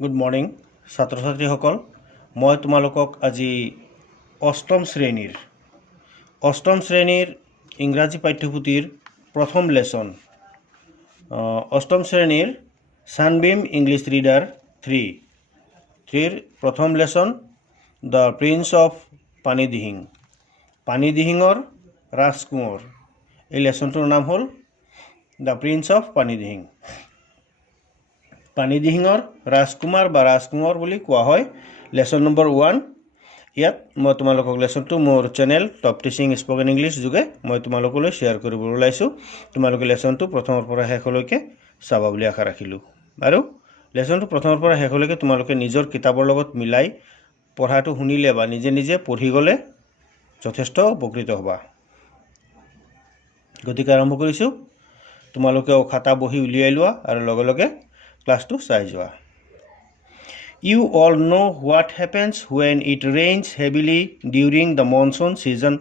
Good morning ছাত্ৰ ছাত্ৰীসকল, মই তোমালোকক আজি অষ্টম শ্ৰেণীৰ ইংৰাজী পাঠ্যপুথিৰ প্ৰথম লেছন অষ্টম শ্ৰেণীৰ ছানবীম ইংলিছ ৰিডাৰ 3ৰ প্ৰথম লেছন দ্য প্ৰিন্স অফ পানীদিহিঙৰ ৰাজকোঁৱৰ। এই লেছনটোৰ নাম হ'ল দ্য প্ৰিন্স অফ পানীদিহিঙৰ ৰাজকুমাৰ বা ৰাজকোঁৱৰ বুলি কোৱা হয়। Lesson number 1। ইয়াত মই তোমালোকক লেছনটো মোৰ channel top teaching spoken English যোগে মই তোমালোকলৈ শ্বেয়াৰ কৰিবলৈ ওলাইছোঁ। তোমালোকে লেছনটো প্ৰথমৰ পৰা শেষলৈকে চাবা বুলি আশা ৰাখিলোঁ। আৰু লেছনটো প্ৰথমৰ পৰা শেষলৈকে তোমালোকে নিজৰ কিতাপৰ লগত মিলাই পঢ়াটো শুনিলে বা নিজে নিজে পঢ়ি গ'লে যথেষ্ট উপকৃত হ'বা। গতিকে আৰম্ভ কৰিছোঁ। তোমালোকেও খাতা বহি উলিয়াই লোৱা আৰু লগে লগে ক্লাছটো চাই যোৱা। You all know what happens when it rains heavily during the monsoon season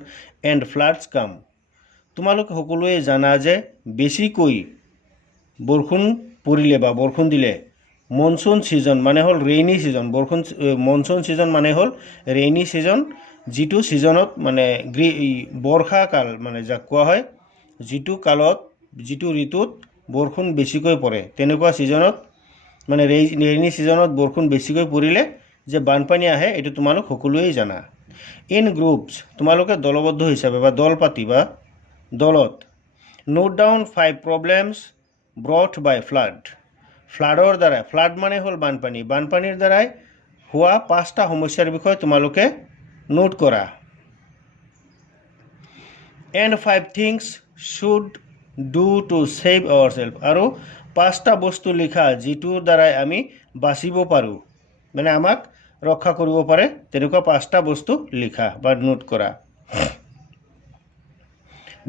and floods come. তোমালোকে সকলোৱে জানা যে বেছিকৈ বৰষুণ পৰিলে বা বৰষুণ দিলে মনসুন ছিজন মানে হ'ল ৰেইনি ছিজন। মনসুন ছিজন মানে হ'ল ৰেইনি ছিজন, যিটো ছিজনত মানে বৰ্ষাকাল মানে যাক কোৱা হয়, যিটো ঋতুত বৰষুণ বেছিকৈ পৰে, তেনেকুৱা ছিজনত মানে ৰেইনি ছিজনত বৰষুণ বেছিকৈ পৰিলে যে বানপানী আহে, এইটো তোমালোক সকলোৱেই জানা। ইন গ্ৰুপছ, তোমালোকে দলবদ্ধ হিচাপে বা দল পাতি বা দলত নোট ডাউন 5 প্ৰব্লেমছ ব্ৰট বাই ফ্লাডৰ দ্বাৰাই, ফ্লাড মানে হ'ল বানপানীৰ দ্বাৰাই হোৱা 5টা সমস্যাৰ বিষয়ে তোমালোকে নোট কৰা। And 5 things should do to save our self, আৰু 5টা বস্তু লিখা যিটোৰ দ্বাৰাই আমি বাচিব পাৰোঁ, মানে আমাক ৰক্ষা কৰিব পাৰে, তেনেকুৱা 5টা বস্তু লিখা বা নোট কৰা।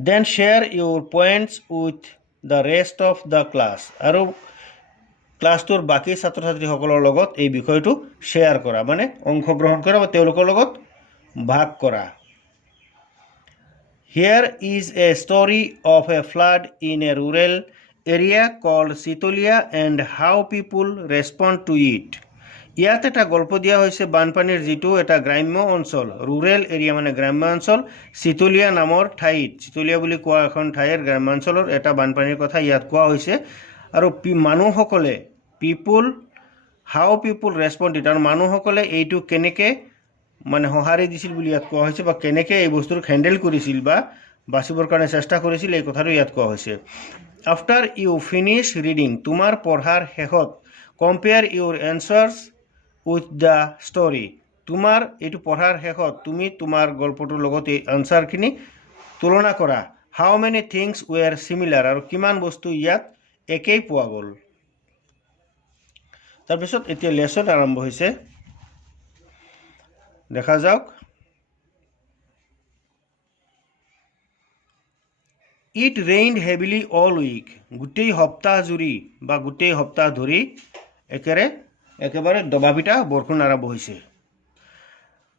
Then share your points with the rest of the class, আৰু ক্লাছটোৰ বাকী ছাত্ৰ ছাত্ৰীসকলৰ লগত এই বিষয়টো শ্বেয়াৰ কৰা, মানে অংশগ্ৰহণ কৰা বা তেওঁলোকৰ লগত ভাগ কৰা। Here is a story of a flood in a rural area called Sitolia and how people respond to it. ইয়াত এটা গল্প দিয়া হৈছে বানপানীৰ যিটো এটা গ্ৰাম্য অঞ্চল, ৰুৰেল এৰিয়া মানে গ্ৰাম্য অঞ্চল, চিতলীয়া নামৰ ঠাইত, চিতলীয়া বুলি কোৱা এখন ঠাইৰ গ্ৰাম্যাঞ্চলৰ এটা বানপানীৰ কথা ইয়াত কোৱা হৈছে। আৰু মানুহসকলে হাউ পিপুল ৰেছপণ্ড, আৰু মানুহসকলে এইটো কেনেকৈ মানে সঁহাৰি দিছিল বুলি ইয়াত কোৱা হৈছে, বা কেনেকৈ এই বস্তুটো হেণ্ডেল কৰিছিল বা বাচিবৰ কাৰণে চেষ্টা কৰিছিল, এই কথাটো ইয়াত কোৱা হৈছে। আফটাৰ ইউ ফিনিছ ৰিডিং, তোমাৰ পঢ়াৰ শেষত compare Euro answers with the story, তোমাৰ এইটো পঢ়াৰ শেষত তুমি তোমাৰ গল্পটোৰ লগত এই আনচাৰখিনি তুলনা কৰা। হাউ মেনি থিংছ ৱেৰ চিমিলাৰ, আৰু কিমান বস্তু ইয়াত একেই পোৱা গ'ল। তাৰপিছত এতিয়া লেছন আৰম্ভ হৈছে, দেখা যাওক। It rained heavily all week, গোটেই সপ্তাহ ধৰি একেবাৰে দবাপিটা বৰষুণ আৰম্ভ হৈছে।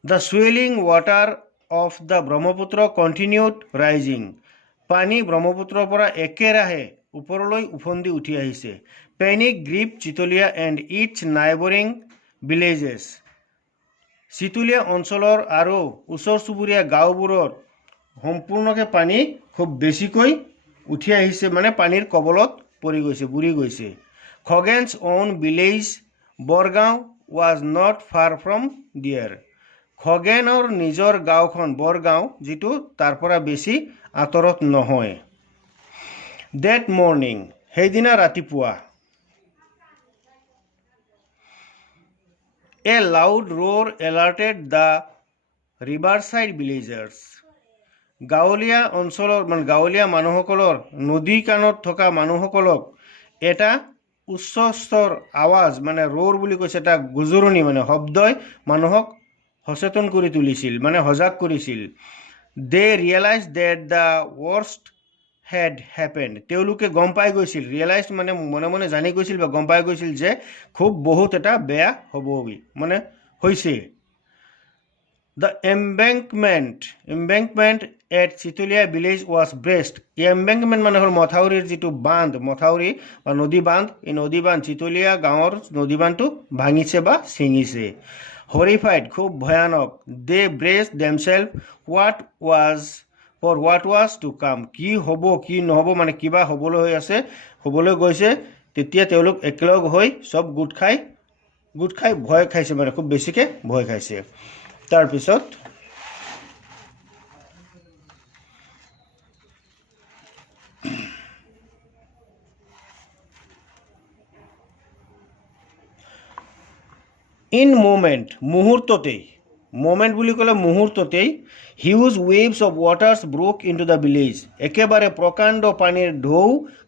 The swelling water of the Brahmaputra continued rising, পানী ব্ৰহ্মপুত্ৰৰ পৰা একেৰাহে ওপৰলৈ উফন্দি উঠি আহিছে। Panic grip Chitalia and its neighbouring villages, Chitalia অঞ্চলৰ আৰু ওচৰ চুবুৰীয়া গাঁওবোৰত সম্পূৰ্ণকৈ পানী খুব বেছিকৈ উঠি আহিছে, মানে পানীৰ কবলত বুৰি গৈছে। Khagen's own village Borgaon was not far from there, খগেনৰ নিজৰ গাঁওখন বৰগাঁও, যিটো তাৰ পৰা বেছি আঁতৰত নহয়। ডেট মৰ্ণিং, সেইদিনা ৰাতিপুৱা। A loud roar alerted the riverside villagers, গাঁৱলীয়া মানুহসকলৰ, নদী কাণত থকা মানুহসকলক এটা উচ্চস্তৰ আৱাজ, মানে ৰোৰ বুলি কৈছে, এটা গুজৰণি মানে শব্দই মানুহক সচেতন কৰি তুলিছিল, মানে সজাগ কৰিছিল। They realise that the worst had happened, তেওঁলোকে গম পাই গৈছিল, ৰিয়েলাইজ মানে মনে মনে জানি গৈছিল বা গম পাই গৈছিল যে বহুত এটা বেয়া হ'ব মানে হৈছে। The embankment at Chitulia village was breached. Embankment মানে হল মথাউৰিৰ যিটো বান্ধ, মথাউৰি বা নদী বান্ধ, এই নদী বান্ধ চিতলীয়া গাঁৱৰ নদী বান্ধটো ভাঙিছে বা ছিঙিছে। Horrified, খুব ভয়ানক, they braced themselves for what was to come. কি হ'ব কি নহ'ব মানে কিবা হ'বলৈ আছে, হ'বলৈ গৈছে, তেতিয়া তেওঁলোক একেলগ হৈ সব গোট খাই ভয় খাইছে, মানে খুব বেছিকৈ ভয় খাইছে। তাৰপিছত ইন মোমেণ্ট, মুহূৰ্ততেই, মোমেণ্ট বুলি ক'লে মুহূৰ্ততেই, huge waves of waters broke in to the village, একেবাৰে প্ৰকাণ্ড পানীৰ ঢৌ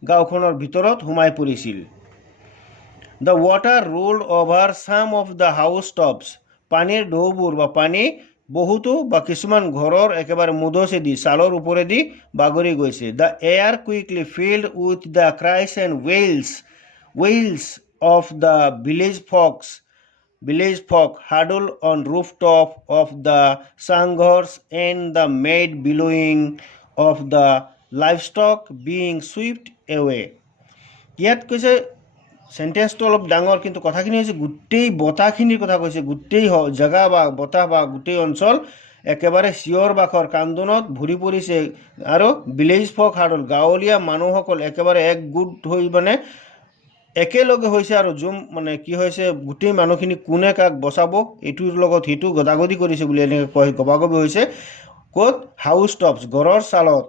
গাঁওখনৰ ভিতৰত সোমাই পৰিছিল। The water rolled over some of the house tops, পানীৰ ঢৌবোৰ বা পানী বহুতো বা কিছুমান ঘৰৰ একেবাৰে মুধচেদি ছালৰ ওপৰেদি বাগৰি গৈছে। The air quickly filled with the cries and wails of the village folk huddled on rooftop of the sanghars and the mad bellowing of the livestock being swept away. ইয়াত কৈছে সেন্টেন্সটো অলপ ডাঙৰ, কিন্তু কথাখিনি হৈছে গোটেই বতাহখিনিৰ কথা কৈছে, গোটেই জেগা বা বতাহ বা গোটেই অঞ্চল একেবাৰে চিঞৰ বাখৰ কান্দোনত ভৰি পৰিছে। আৰু ভিলেজ ফক হাৰ্ডল, গাঁৱলীয়া মানুহসকল একেবাৰে একগোট হৈ মানে একেলগে হৈছে আৰু মানে কি হৈছে, গোটেই মানুহখিনি কোনে কাক বচাব এইটোৰ লগত সিটো গদাগদি কৰিছে বুলি এনেকৈ কয়, গবাগবি হৈছে। ক'ত? হাউচ টপছ, ঘৰৰ ছালত,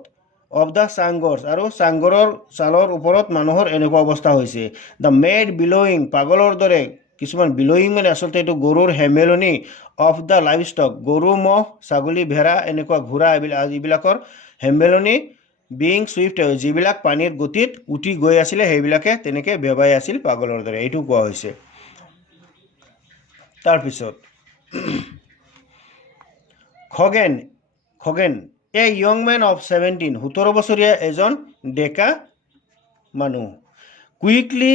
অফ দ্য চাংগৰ্ছ, আৰু চাংগৰৰ ছালৰ ওপৰত মানুহৰ এনেকুৱা অৱস্থা হৈছে। দ্য মেড বিলয়িং, পাগলৰ দৰে, কিছুমান বিলয়িং মানে আচলতে এইটো গৰুৰ হেমেলনি, অফ দ্য লাইভ ষ্টক, গৰু ম'হ ছাগলী ভেড়া এনেকুৱা ঘোঁৰা এইবিলাকৰ হেমেলনি, বিং চুইফ্ট, যিবিলাক পানীৰ গতিত উঠি গৈ আছিলে সেইবিলাকে তেনেকৈ বেবাই আছিল পাগলৰ দৰে, এইটো কোৱা হৈছে। তাৰপিছত খগেন এ য়ং মেন অফ 17, 17 বছৰীয়া এজন ডেকা মানুহ। Quickly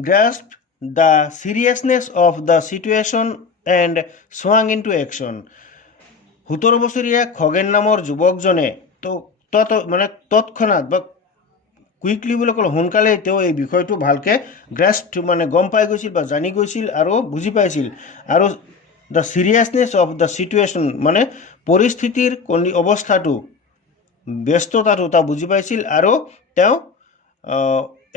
grasped the seriousness of the situation and swung into action. 17 বছৰীয়া খগেন নামৰ যুৱকজনে মানে তৎক্ষণাৎ বা কুইকলি বুলি ক'লে সোনকালে তেওঁ এই বিষয়টো ভালকৈ গ্ৰাস্প মানে গম পাই গৈছিল বা জানি গৈছিল আৰু বুজি পাইছিল। আৰু দ্য চিৰিয়াছনেছ অফ দ্য চিটুৱেশ্যন মানে পৰিস্থিতিৰ অৱস্থাটো, ব্যস্ততাটো তেওঁ বুজি পাইছিল, আৰু তেওঁ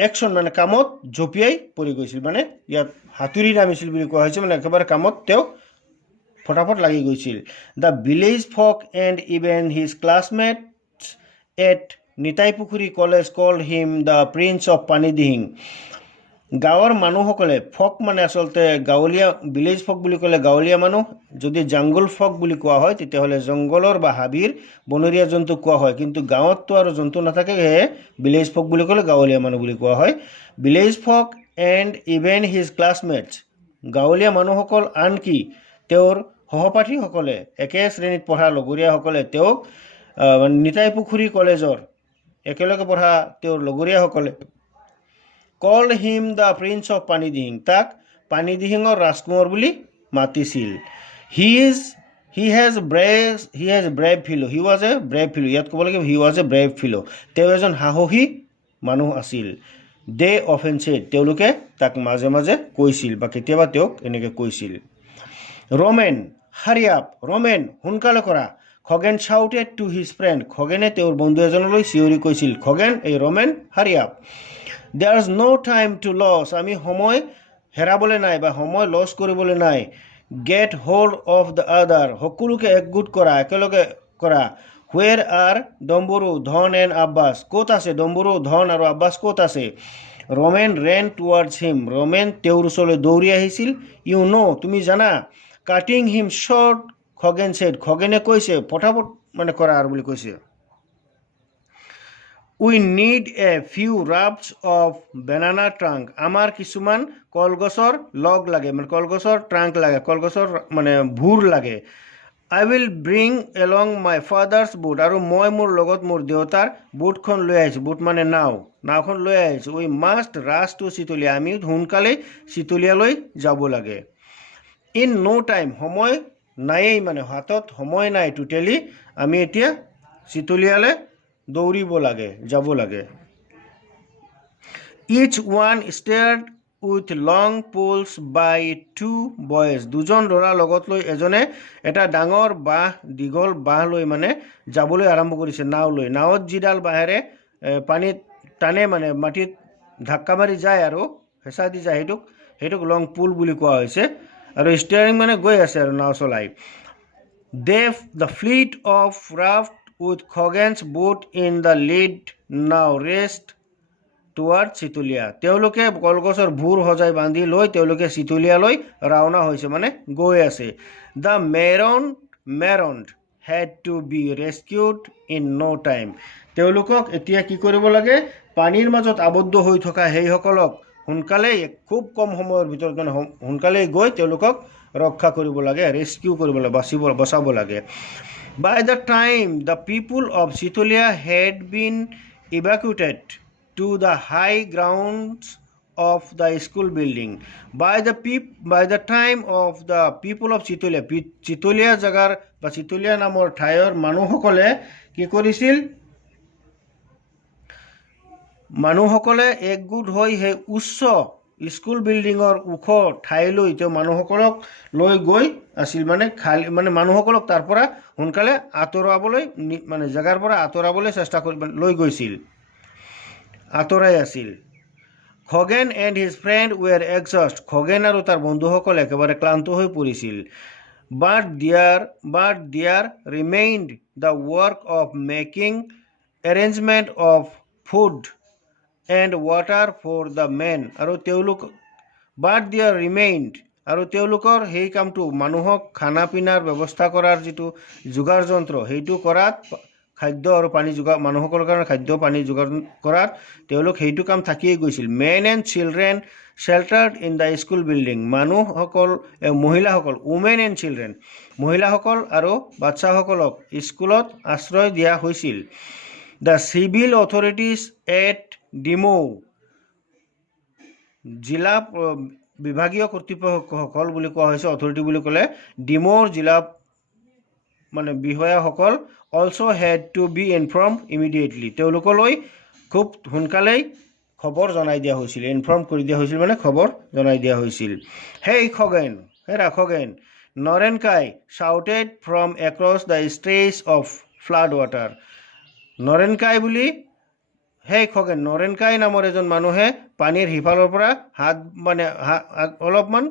একশ্যন মানে কামত জঁপিয়াই পৰি গৈছিল, মানে ইয়াত হাতুৰি নামিছিল বুলি কোৱা হৈছে, মানে একেবাৰে কামত তেওঁ ফটাফট লাগি গৈছিল। The village folk and even his classmates at Nitaipukhuri college called him the prince of Panidihing. গাঁৱৰ মানুহসকলে, ফক মানে আচলতে গাঁৱলীয়া, ভিলেজ ফক বুলি ক'লে গাঁৱলীয়া মানুহ, যদি জংগল ফক বুলি কোৱা হয় তেতিয়াহ'লে জংঘলৰ বা হাবিৰ বনৰীয়া জন্তু কোৱা হয়, কিন্তু গাঁৱততো আৰু জন্তু নাথাকে, সেয়ে ভিলেজ ফক বুলি ক'লে গাঁৱলীয়া মানুহ বুলি কোৱা হয়। Village folk and even his classmates, গাঁৱলীয়া মানুহসকল আনকি তেওঁৰ সহপাঠীসকলে, একে শ্ৰেণীত পঢ়া লগৰীয়াসকলে তেওঁক নিতাইপুখুৰী কলেজৰ একেলগে পঢ়া তেওঁৰ লগৰীয়াসকলে called him the prince of Panidihing, তাক পানীদিহিঙৰ ৰাজকুমাৰ বুলি মাতিছিল। He was a brave fellow, ইয়াত ক'ব লাগিব he was a brave fellow, তেওঁ এজন সাহসী মানুহ আছিল। দে অফেন ছেড, তেওঁলোকে তাক মাজে মাজে কৈছিল বা কেতিয়াবা তেওঁক এনেকৈ কৈছিল। ৰমেন হাৰি আপ, ৰমেন সোনকালে কৰা। Khagen shouted to his friend, খগেনে তেওঁৰ বন্ধু এজনলৈ চিঞৰি কৈছিল, খগেন এই Ramen hurry up. There is no' time to lose, আমি সময় হেৰাবলৈ নাই বা সময় লছ কৰিবলৈ নাই। গেট হোল্ড অফ দ্য আদাৰ, সকলোকে একগোট কৰা, একেলগে কৰা। হুৱেৰ আৰ ডম্বৰু, ধন এণ্ড আব্বাছ, ক'ত আছে ডম্বৰু, ধন আৰু আব্বাছ ক'ত আছে? Ramen ran towards him, Ramen তেওঁৰ ওচৰলৈ দৌৰি আহিছিল। ইউ ন', তুমি জানা। Cutting him short, Khagen said, খগেনে কৈছে ফটাফট মানে কৰা আৰু বুলি কৈছে। We need a few rafts of banana trunk, আমাৰ কিছুমান কলগছৰ লগ লাগে, মানে কলগছৰ ট্ৰাংক লাগে, কলগছৰ মানে ভুৰ লাগে। I will bring along my father's boat. আৰু মই মোৰ লগত মোৰ দেউতাৰ বুটখন লৈ আহিছোঁ. বুট মানে নাওখন লৈ আহিছোঁ. We must rush to চিতলীয়া. আমি সোনকালেই চিতলীয়ালৈ যাব লাগে. In no time, সময় নায়েই মানে হাতত সময় নাই টোটেলি. আমি এতিয়া চিতলীয়ালৈ দৌৰিব লাগে, যাব লাগে. Each one steered with long poles by two boys. দুজন ল'ৰা লগত লৈ এজনে এটা ডাঙৰ দীঘল বাঁহ লৈ মানে যাবলৈ আৰম্ভ কৰিছে নাও লৈ. নাৱত যিডাল বাঁহেৰে পানীত টানে মানে মাটিত ধাক্কা মাৰি যায় আৰু হেঁচা দি যায় সেইটোক লং পুল বুলি কোৱা হৈছে. আৰু ষ্টিয়াৰিং মানে গৈ আছে আৰু নাও চলাই. The fleet of raft with Khoghen's boat in the lead now raced toward Chitalia. তেওঁলোকে কলগছৰ ভূৰ সজাই বান্ধি লৈ তেওঁলোকে চিতলীয়ালৈ ৰাওনা হৈছে মানে গৈ আছে. The marooned had to be rescued in no' time. তেওঁলোকক এতিয়া কি কৰিব লাগে? পানীৰ মাজত আবদ্ধ হৈ থকা সেইসকলক সোনকালেই খুব কম সময়ৰ ভিতৰত মানে সোনকালেই গৈ তেওঁলোকক ৰক্ষা কৰিব লাগে, ৰেস্কিউ কৰিব লাগে, বচাব লাগে. By the time the people of Chitalia had been evacuated to the high grounds of the school building. By the time of the people of চিতলীয়া জাগাৰ বা চিতলীয়া নামৰ ঠাইৰ মানুহসকলে কি কৰিছিল? মানুহসকলে একগোট হৈ সেই উচ্চ স্কুল বিল্ডিঙৰ ওখ ঠাইলৈ তেওঁ মানুহসকলক লৈ গৈ আছিল. মানে মানুহসকলক তাৰ পৰা সোনকালে আঁতৰাবলৈ মানে জেগাৰ পৰা আঁতৰাবলৈ চেষ্টা কৰি লৈ গৈছিল, আঁতৰাই আছিল. Khagen and his friend were exhausted. Khagen আৰু তাৰ বন্ধুসকল একেবাৰে ক্লান্ত হৈ পৰিছিল. But there remained the work of making arrangement of food and water for the men. আৰু তেওঁলোকৰ সেই কামটো মানুহক খানা পিনাৰ ব্যৱস্থা কৰাৰ যিটো যোগাৰ যন্ত্ৰ সেইটো কৰাত, খাদ্য আৰু পানী মানুহসকলৰ কাৰণে খাদ্য পানী যোগাৰ কৰাত তেওঁলোক সেইটো কাম থাকিয়েই গৈছিল. Men and children sheltered in the school building. মহিলাসকল উমেন এণ্ড চিলড্ৰেন, মহিলাসকল আৰু বাচ্চাসকলক স্কুলত আশ্ৰয় দিয়া হৈছিল. The civil authorities at Demow. জিলা বিভাগীয় কৰ্তৃপক্ষসকল বুলি কোৱা হৈছে, অথৰিটি বুলি ক'লে ডিমৌৰ জিলা মানে বিষয়াসকল also had to be informed immediately. তেওঁলোকলৈ খুব সোনকালেই খবৰ জনাই দিয়া হৈছিল, ইনফৰ্ম কৰি দিয়া হৈছিল মানে খবৰ জনাই দিয়া হৈছিল. হেৰা Khagen, নৰেনকাই shouted from across the stretch of flood water. নৰেনকাই বুলি খগেন, নৰেনকাই নামৰ এজন মানুহে পানীৰ সিফালৰ পৰা অলপমান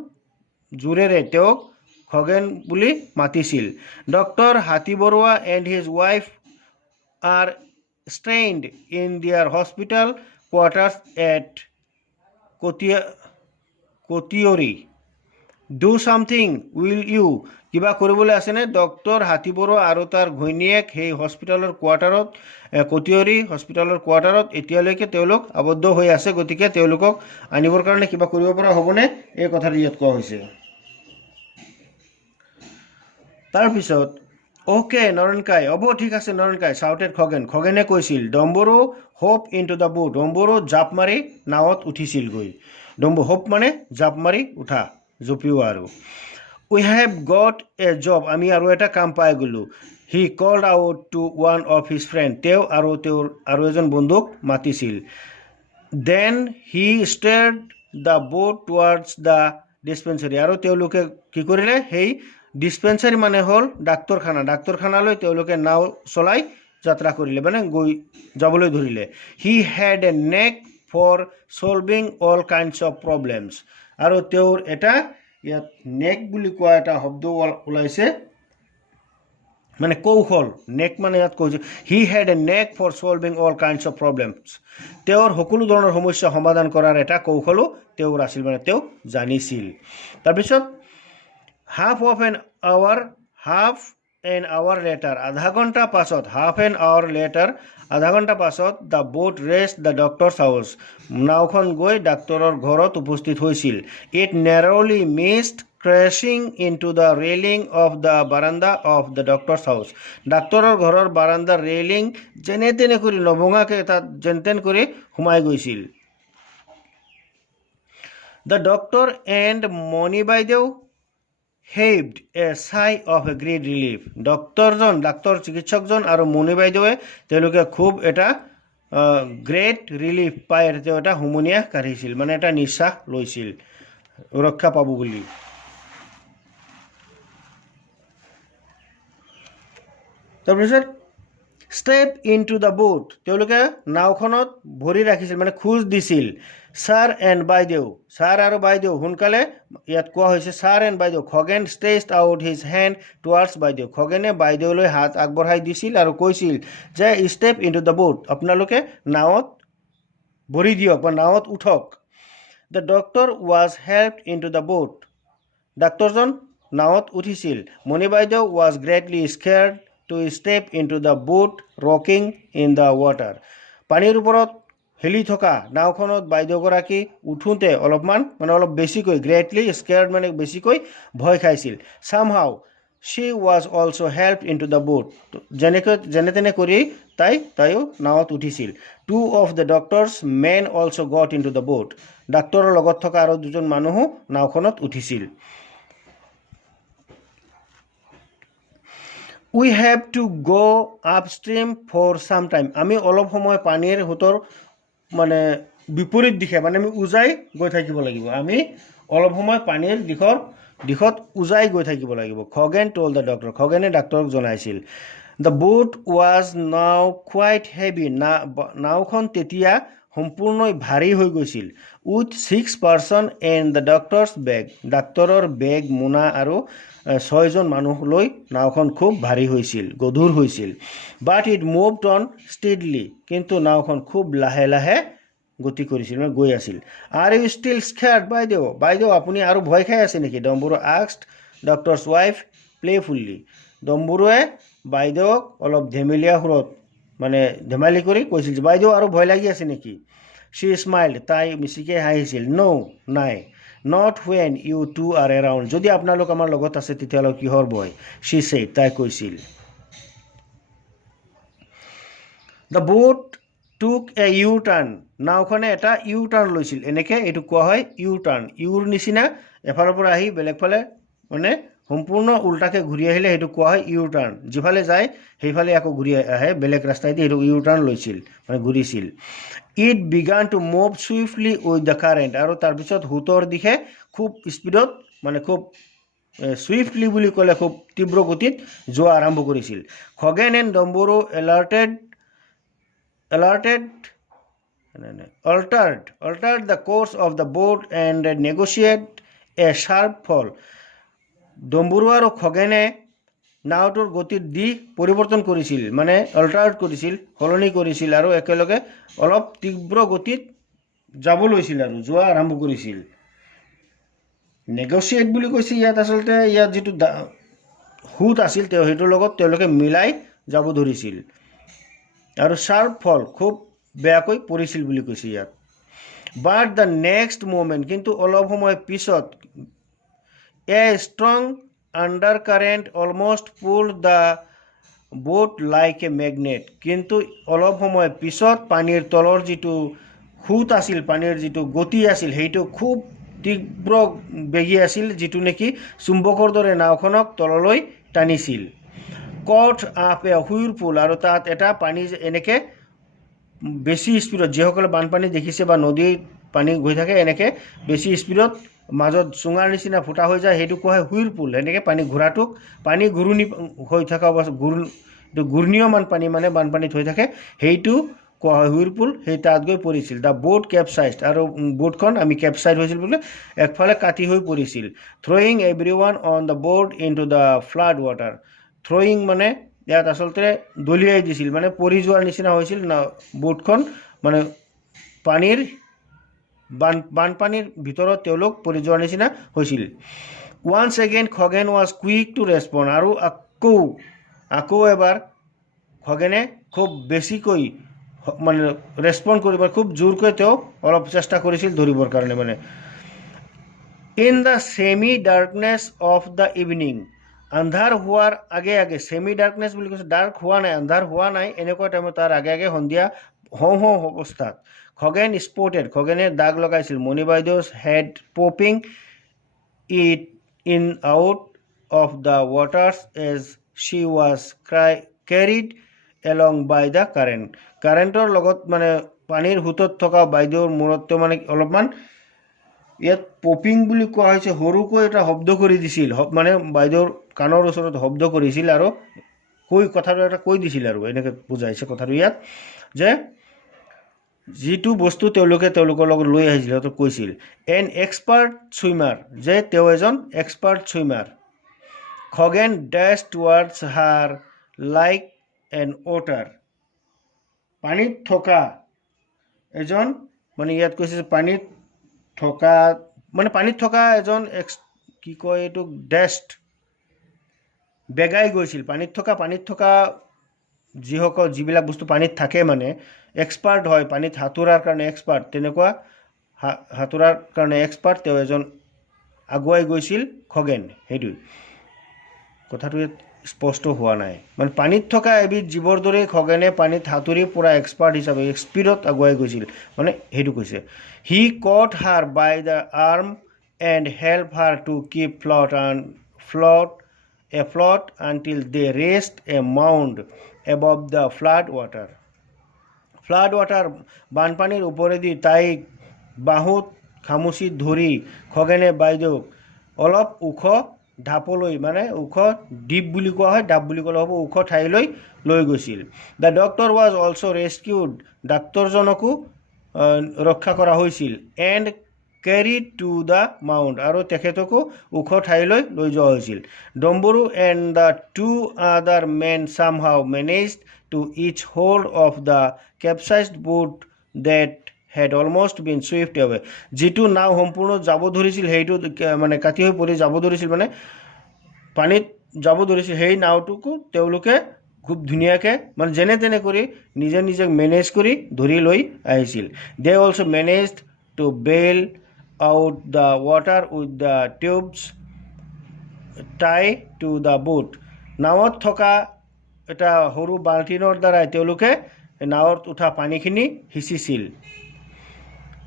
জোৰেৰে তেওঁক খগেন বুলি মাতিছিল. Doctor Hati Barua and his wife are stranded in their hospital quarters at Kotiyori. Do something will you. কিবা কৰিবলৈ আছেনে? ডক্টৰ হাতী বৰুৱা আৰু তাৰ ঘৈণীয়েক সেই হস্পিটেলৰ কোৱাৰ্টাৰত, কটিয়ৰী হস্পিটেলৰ কোৱাৰ্টাৰত এতিয়ালৈকে তেওঁলোক আবদ্ধ হৈ আছে. গতিকে তেওঁলোকক আনিবৰ কাৰণে কিবা কৰিব পৰা হ'বনে? এই কথাটো ইয়াত কোৱা হৈছে. তাৰপিছত নৰেনকাই, ঠিক আছে নৰেনকাই, চাউটেড খগেনে কৈছিল. ডম্বৰু হোপ ইনটু দ্য বুট. ডম্বৰু জাপ মাৰি নাৱত উঠিছিলগৈ. হোপ মানে জাপ মাৰি উঠা, জঁপিওৱা আৰু. We have got a job. আমি আৰু এটা কাম পাই গ'লোঁ. He called out to one of his friend. তেওঁ আৰু এজন বন্ধুক মাতিছিল. Then he steered the boat towards the dispensary. আৰু তেওঁলোকে কি কৰিলে? সেই ডিছপেঞ্চাৰী মানে হ'ল ডাক্তৰখানালৈ তেওঁলোকে নাও চলাই যাত্ৰা কৰিলে, মানে যাবলৈ ধৰিলে. He had a knack for solving all kinds of problems. আৰু তেওঁৰ এটা ইয়াত নেক বুলি কোৱা এটা শব্দ ওলাইছে, মানে কৌশল. নেক মানে ইয়াত কৈছে he had a knack for solving all kinds of problems. তেওঁৰ সকলো ধৰণৰ সমস্যা সমাধান কৰাৰ এটা কৌশলো তেওঁৰ আছিল, মানে তেওঁ জানিছিল. তাৰপিছত হাফ এন আৱাৰ লেটাৰ. আধা ঘণ্টা পাছত the boat reached the doctor's house. নাওখন গৈ ডাক্তৰৰ ঘৰত উপস্থিত হৈছিল. It nearly missed crashing into the railing of the veranda of the doctor's house. ডাক্তৰৰ ঘৰৰ বাৰান্দাৰ ৰেলিং যেনে তেনে কৰি নভঙাকে তাত যেনতেন কৰি সোমাই গৈছিল। The doctor and Moni বাইদেউ heaved a sigh of a great relief. ডাক্তৰ চিকিৎসকজন আৰু মণি বাইদেৱে তেওঁলোকে খুব এটা গ্ৰেট ৰিলিফ পাই তেওঁ এটা হুমুনিয়া কাঢ়িছিল, মানে এটা নিশ্বাস লৈছিল ৰক্ষা পাব বুলি। তাৰপিছত ষ্টেপ ইনটু দ্য বোট, তেওঁলোকে নাওখনত ভৰি ৰাখিছিল, মানে খোজ দিছিল। ছাৰ এণ্ড বাইদেউ, ছাৰ আৰু বাইদেউ সোনকালে, ইয়াত কোৱা হৈছে sir and baideu. Khagen stretched out his hand towards baideu, খগেনে বাইদেউলৈ হাত আগবঢ়াই দিছিল আৰু কৈছিল যে ষ্টেপ ইনটু দ্য বোট, আপোনালোকে নাৱত ভৰি দিয়ক বা নাৱত উঠক। The doctor was helped into the boat, ডাক্তৰজন নাৱত উঠিছিল। Moni baideu was greatly scared to step into the boat rocking in the water. পানীৰ ওপৰত হেলি থকা নাওখনত বাইদেউগৰাকী উঠোঁতে অলপ বেছিকৈ গ্ৰেটলি স্কেয়াৰ্ড মানে বেছিকৈ ভয় খাইছিল। somehow she was also helped into the boat, যেনে তেনে কৰি তাইও নাৱত উঠিছিল। two of the doctor's men also got into the boat, ডাক্তৰৰ লগত থকা আৰু দুজন মানুহো নাওখনত উঠিছিল। We have to go upstream for some time, আমি অলপ সময় পানীৰ সোঁতৰ মানে বিপৰীত দিশে মানে আমি উজাই গৈ থাকিব লাগিব, আমি অলপ সময় পানীৰ দিশত উজাই গৈ থাকিব লাগিব। খগেন told the doctor, খগেনে ডাক্তৰক জনাইছিল। The boat was now quite heavy, নাওখন তেতিয়া সম্পূৰ্ণ ভাৰী হৈ গৈছিল। with 6 person and the doctor's bag, ডাক্তৰৰ বেগ মোনা আৰু 6জন মানুহ লৈ নাওখন খুব ভাৰী হৈছিল, গধুৰ হৈছিল। but it moved on steadily, কিন্তু নাওখন খুব লাহে লাহে গতি কৰিছিল, মানে গৈ আছিল। are you still scared বাইদেউ আপুনি আৰু ভয় খাই আছে নেকি? ডম্বৰু asked doctor's wife playfully, ডম্বৰুৱে বাইদেউক অলপ ধেমেলীয়া সুৰত মানে ধেমালি কৰি কৈছিল যে বাইদেউ আৰু ভয় লাগি আছে নেকি? she smiled, তাই মিচিকে হাঁহিছিল। no, নাই, not when you two are around, যদি আপোনালোক আমাৰ লগত আছে তেতিয়াহ'লে কিহৰ ভয়? she said, তাই কৈছিল। the boat took a U-turn, নাওখনে এটা U-turn লৈছিল, এনেকৈ এইটো কোৱা হয় U-turn, ইউৰ নিচিনা এফালৰ পৰা আহি বেলেগ ফালে মানে সম্পূৰ্ণ উল্টাকে ঘূৰি আহিলে সেইটো কোৱা হয় U-turn, যিফালে যায় সেইফালে আকৌ ঘূৰি আহে বেলেগ ৰাস্তাইদি, সেইটো U-turn লৈছিল মানে ঘূৰিছিল। it began to move swiftly with the current, আৰু তাৰপিছত সোঁতৰ দিশে খুব স্পীডত মানে খুব swiftly বুলি ক'লে খুব তীব্ৰ গতিত যোৱা আৰম্ভ কৰিছিল। Khagen and Dambaru altered the course of the boat and negotiated a sharp fall, ডম্বৰু আৰু খগেনে নাওটোৰ গতিৰ দিশ পৰিৱৰ্তন কৰিছিল, মানে অল্টাৰ্ট কৰিছিল, সলনি কৰিছিল আৰু একেলগে অলপ তীব্ৰ গতিত যাব লৈছিল আৰু যোৱা আৰম্ভ কৰিছিল। নেগচিয়েট বুলি কৈছে ইয়াত, আচলতে ইয়াত যিটো সুত আছিল সেইটোৰ লগত তেওঁলোকে মিলাই যাব ধৰিছিল, আৰু শ্বাৰ্প ফল খুব বেয়াকৈ পৰিছিল বুলি কৈছে ইয়াত। বাট দ্য নেক্সট মোমেণ্ট, কিন্তু অলপ সময় পিছত a strong undercurrent almost pulled the boat like a magnet, কিন্তু অলপ সময় পিছত পানীৰ তলৰ যিটো সুত আছিল, পানীৰ যিটো গতি আছিল সেইটো খুব তীব্ৰ বেগী আছিল, যিটো নেকি চুম্বকৰ দৰে নাওখনক তললৈ টানিছিল। caught up a whirlpool, আৰু তাত এটা পানী এনেকৈ বেছি স্পীডত, যিসকলে বানপানী দেখিছে বা নদীত পানী গৈ থাকে এনেকৈ বেছি স্পীডত মাজত চুঙাৰ নিচিনা ফুটা হৈ যায়, সেইটো কোৱা হয় হুইৰপুল। এনেকৈ পানী ঘূৰাটোক পানী ঘূৰণি হৈ থকা ঘূৰ্ণীয়মান পানী মানে বানপানীত হৈ থাকে সেইটো কোৱা হয় হুইৰপুল, সেই তাত গৈ পৰিছিল। দ্য বোট কেপচাইজড, আৰু বোটখন আমি কেপচাইড হৈছিল বোলে একফালে কাটি হৈ পৰিছিল। Throwing everyone on the boat into the flood water, throwing মানে ইয়াত আচলতে দলিয়াই দিছিল, মানে পৰি যোৱাৰ নিচিনা হৈছিল বোটখন, মানে বানপানীৰ ভিতৰত তেওঁলোক পৰি যোৱাৰ নিচিনা হৈছিল। Once again Khagen was quick two respond, আৰু আকৌ এবাৰ খগেনে খুব বেছিকৈ মানে ৰেছপণ্ড কৰিব, খুব জোৰকৈ তেওঁ অলপ চেষ্টা কৰিছিল ধৰিবৰ কাৰণে, মানে in the semi darkness of the evening, আন্ধাৰ হোৱাৰ আগে আগে, ছেমি ডাৰ্কনেছ বুলি কৈছে, ডাৰ্ক হোৱা নাই, আন্ধাৰ হোৱা নাই, এনেকুৱা টাইমত তাৰ আগে আগে সন্ধিয়া হওঁ হওঁ অৱস্থাত খগেন স্পটেড, খগেনে দাগ লগাইছিল Moni baideu's head popping it in out of the waters as she was carried along by the কাৰেণ্টৰ লগত মানে পানীৰ সোঁতত থকা বাইদেউৰ মূৰতটো মানে অলপমান ইয়াত পপিং বুলি কোৱা হৈছে, সৰুকৈ এটা শব্দ কৰি দিছিল, মানে বাইদেউৰ কাণৰ ওচৰত শব্দ কৰিছিল আৰু কথাটো এটা কৈ দিছিল আৰু এনেকৈ বুজাইছে কথাটো ইয়াত, যে যিটো বস্তু তেওঁলোকৰ লগত লৈ আহিছিল সিহঁতক কৈছিল এন এক্সপাৰ্ট ছুইমাৰ, যে তেওঁ এজন এক্সপাৰ্ট ছুইমাৰ। খগেন ডেছ টুৱাৰ্ডছ হাৰ লাইক এন ওটাৰ, পানীত থকা এজন, মানে ইয়াত কৈছে যে পানীত থকা এজন কি কয় এইটো ডেষ্ট, বেগাই গৈছিল, পানীত থকা যিবিলাক বস্তু পানীত থাকে মানে এক্সপাৰ্ট হয়, পানীত সাঁতোৰাৰ কাৰণে এক্সপাৰ্ট, তেনেকুৱা সাঁতোৰাৰ কাৰণে এক্সপাৰ্ট তেওঁ এজন আগুৱাই গৈছিল খগেন। সেইটোৱে কথাটো ইয়াত স্পষ্ট হোৱা নাই, মানে পানীত থকা এবিধ জীৱৰ দৰে খগেনে পানীত সাঁতুৰি পূৰা এক্সপাৰ্ট হিচাপে স্পীডত আগুৱাই গৈছিল, মানে সেইটো কৈছে। He caught her by the arm and help her to keep afloat until they reached a mound above the flood water. বানপানীৰ ওপৰেদি তাইক বাহুত খামুচি ধৰি খগেনে বাইদেউক অলপ ওখ ঢাপলৈ, মানে ওখ দ্বীপ বুলি কোৱা হয়, ঢাপ বুলি ক'লে হ'ব, ওখ ঠাইলৈ লৈ গৈছিল। The doctor was also' rescued, ডাক্তৰজনকো ৰক্ষা কৰা হৈছিল। And carried to the mount, আৰু তেখেতকো ওখ ঠাইলৈ লৈ যোৱা হৈছিল। Dambaru and the two other men somehow managed to each hold of the capsized boat that had almost been swift away, যিটো নাও সম্পূৰ্ণ যাব ধৰিছিল, সেইটো মানে কাটি হৈ পৰি যাব ধৰিছিল, মানে পানীত যাব ধৰিছিল, সেই নাওটোকো তেওঁলোকে খুব ধুনীয়াকৈ মানে যেনে তেনে কৰি নিজে মেনেজ কৰি ধৰি লৈ আহিছিল। They also' managed to bail out the water with the tubes tied to the boat, নাৱত থকা এটা সৰু বাল্টিনৰ দ্বাৰাই তেওঁলোকে নাৱত উঠা পানীখিনি সিঁচিছিল।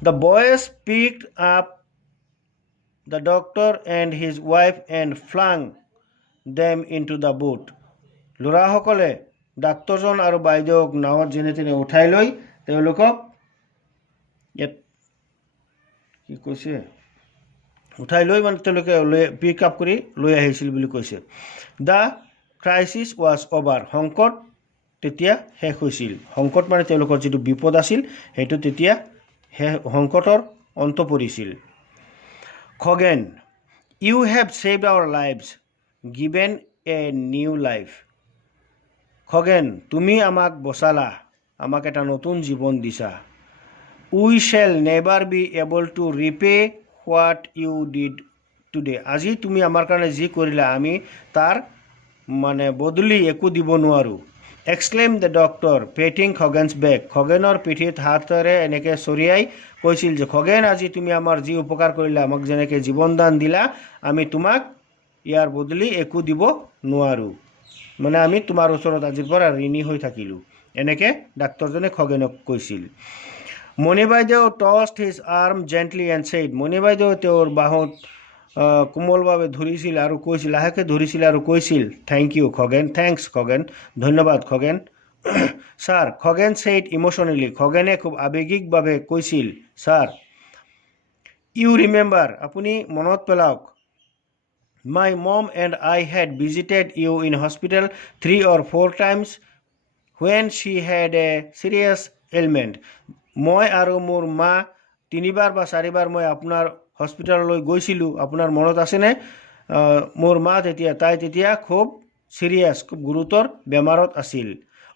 The boys picked up the doctor and his wife and flung them into the boat, ল'ৰাসকলে ডাক্তৰজন আৰু বাইদেউক নাৱত যেনে তেনে উঠাই লৈ তেওঁলোকক কি কৈছে উঠাই লৈ মানে তেওঁলোকে পিক আপ কৰি লৈ আহিছিল বুলি কৈছে। দ্য ক্ৰাইচিছ ৱাজ অভাৰ, সংকট তেতিয়া শেষ হৈছিল। সংকট মানে তেওঁলোকৰ যিটো বিপদ আছিল সেইটো তেতিয়া সংকটৰ অন্ত পৰিছিল। Khagen, you have saved our lives, given a new life. Khagen, তুমি আমাক বচালা, আমাক এটা নতুন জীৱন দিছা। We shall never be able to repay what you did today, আজি তুমি আমাৰ কাৰণে যি কৰিলা আমি তাৰ মানে বদলি একো দিব নোৱাৰোঁ। এক্সক্লেইম দ্য ডক্টৰ পেটিং খগেনছ বেক, খগেনৰ পিঠিত হাতেৰে এনেকৈ চৰিয়াই কৈছিল যে খগেন, আজি তুমি আমাৰ যি উপকাৰ কৰিলা, আমাক যেনেকৈ জীৱনদান দিলা, আমি তোমাক ইয়াৰ বদলি একো দিব নোৱাৰোঁ, মানে আমি তোমাৰ ওচৰত আজিৰ পৰা ঋণী হৈ থাকিলোঁ, এনেকৈ ডাক্তৰজনে খগেনক কৈছিল। মণি বাইদেউ টছড হিজ আৰ্ম জেণ্টলি এণ্ড ছেইড, মণি বাইদেউ তেওঁৰ বাহুত কোমলভাৱে ধৰিছিল আৰু কৈছিল, লাহেকৈ ধৰিছিল আৰু কৈছিল, thank you Khagen, thanks Khagen, ধন্যবাদ Khagen. Sir, Khagen said emotionally, খগেনে খুব আৱেগিকভাৱে কৈছিল, ছাৰ। ইউ ৰিমেম্বাৰ, আপুনি মনত পেলাওক, my mom and I had visited you in hospital 3 or 4 times when she had a serious ailment, মই আৰু মোৰ মা 3 বা 4 মই আপোনাৰ হস্পিটেললৈ গৈছিলোঁ, আপোনাৰ মনত আছেনে? মোৰ মা তাই তেতিয়া খুব চিৰিয়াছ, খুব গুৰুতৰ বেমাৰত আছিল।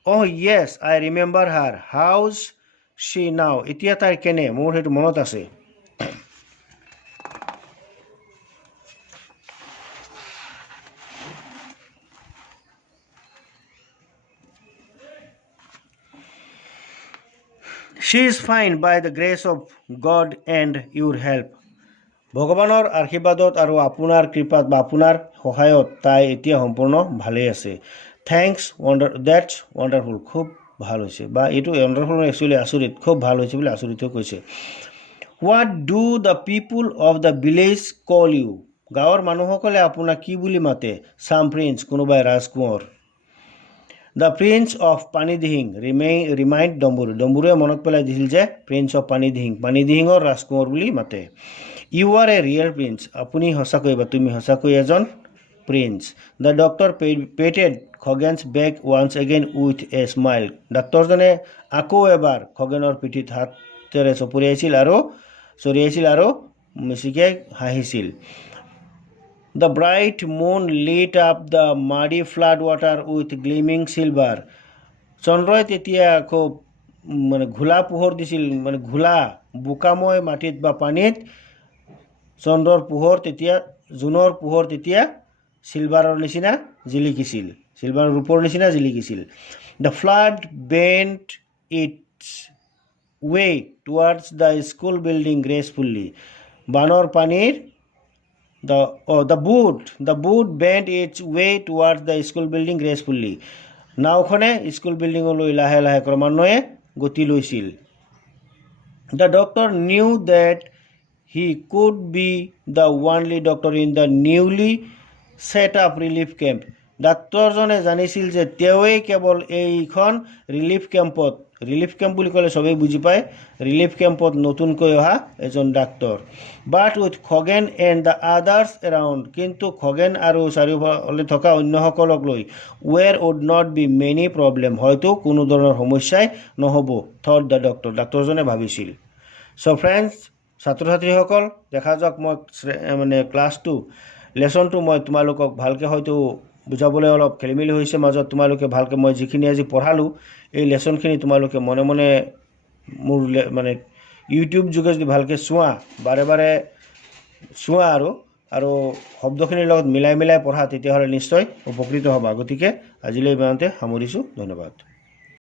অহ য়েছ, আই ৰিমেম্বাৰ হাৰ, হাউজ শ্বি নাও, এতিয়া তাই কেনে, মোৰ সেইটো মনত আছে। She is fine by the grace of God and your help. ভগৱানৰ আশীৰ্বাদত আৰু আপোনাৰ কৃপাত বা আপোনাৰ সহায়ত তাই এতিয়া সম্পূৰ্ণ ভালেই আছে। থেংকছ দ্যাটছ ৱাণ্ডাৰফুল, খুব ভাল হৈছে, বা এইটো ৱাণ্ডাৰফুল একচুৱেলি আচৰিত, খুব ভাল হৈছে বুলি আচৰিত কৈছে। What do the people of the village call you, গাঁৱৰ মানুহসকলে আপোনাক কি বুলি মাতে? চাম প্ৰিন্স, কোনোবাই ৰাজকোঁৱৰ। The prince of Panidihing remind Dambaru, ডম্বৰুৱে মনত পেলাই দিছিল যে প্ৰিন্স অফ পানীদিহিং, পানীদিহিঙৰ ৰাজকোঁৱৰ বুলি মাতে। You are a real prince, আপুনি সঁচাকৈ বা তুমি সঁচাকৈ এজন প্ৰিন্স। The doctor patted Khagen's back once again with a smile, ডাক্তৰজনে আকৌ এবাৰ খগেনৰ পিঠিত হাতেৰে চৰিয়াইছিল আৰু মিচিকে হাঁহিছিল। The bright moon lit up the muddy flood water with gleaming silver, চন্দ্ৰই তেতিয়া খুব ঘোলা পোহৰ দিছিল, ঘোলা বোকাময় মাটিত বা পানীত চন্দ্ৰৰ পোহৰ তেতিয়া, জোনৰ পোহৰ তেতিয়া চিলভাৰৰ নিচিনা জিলিকিছিল, চিলভাৰৰ ৰূপৰ নিচিনা জিলিকিছিল। The flood bent its way towards the school building gracefully, বানৰ পানীৰ the boat bent its way towards the school building gracefully, নাওখনে স্কুল বিল্ডিঙলৈ লাহে লাহে ক্ৰমান্বয়ে গতি লৈছিল। The doctor knew that he could be the only doctor in the newly set up relief camp, ডাক্তৰজনে জানিছিল যে তেওঁৱেই কেৱল এইখন ৰিলিফ কেম্প বুলি ক'লে চবেই বুজি পায়, ৰিলিফ কেম্পত নতুনকৈ অহা এজন ডাক্তৰ। But with Khagen and the others around, কিন্তু খগেন আৰু চাৰিওফালে থকা অন্যসকলক লৈ there would not be many problem, হয়তো কোনো ধৰণৰ সমস্যাই নহ'ব, থট দ্য ডক্টৰ, ডাক্তৰজনে ভাবিছিল। চ' ফ্ৰেণ্ডছ, ছাত্ৰ ছাত্ৰীসকল, দেখা যাওক মই ক্লাছটো লেচনটো মই তোমালোকক ভালকৈ হয়তো বুজাবলৈ অলপ খেলিমেলি হৈছে মাজত, তোমালোকে ভালকৈ মই যিখিনি আজি পঢ়ালোঁ এই লেচনখিনি তোমালোকে মনে মনে মোৰ ইউটিউব যোগে যদি ভালকৈ চোৱা, বাৰে বাৰে চোৱা আৰু শব্দখিনিৰ লগত মিলাই পঢ়া, তেতিয়াহ'লে নিশ্চয় উপকৃত হ'বা। গতিকে আজিলৈ ইমানতে সামৰিছোঁ, ধন্যবাদ।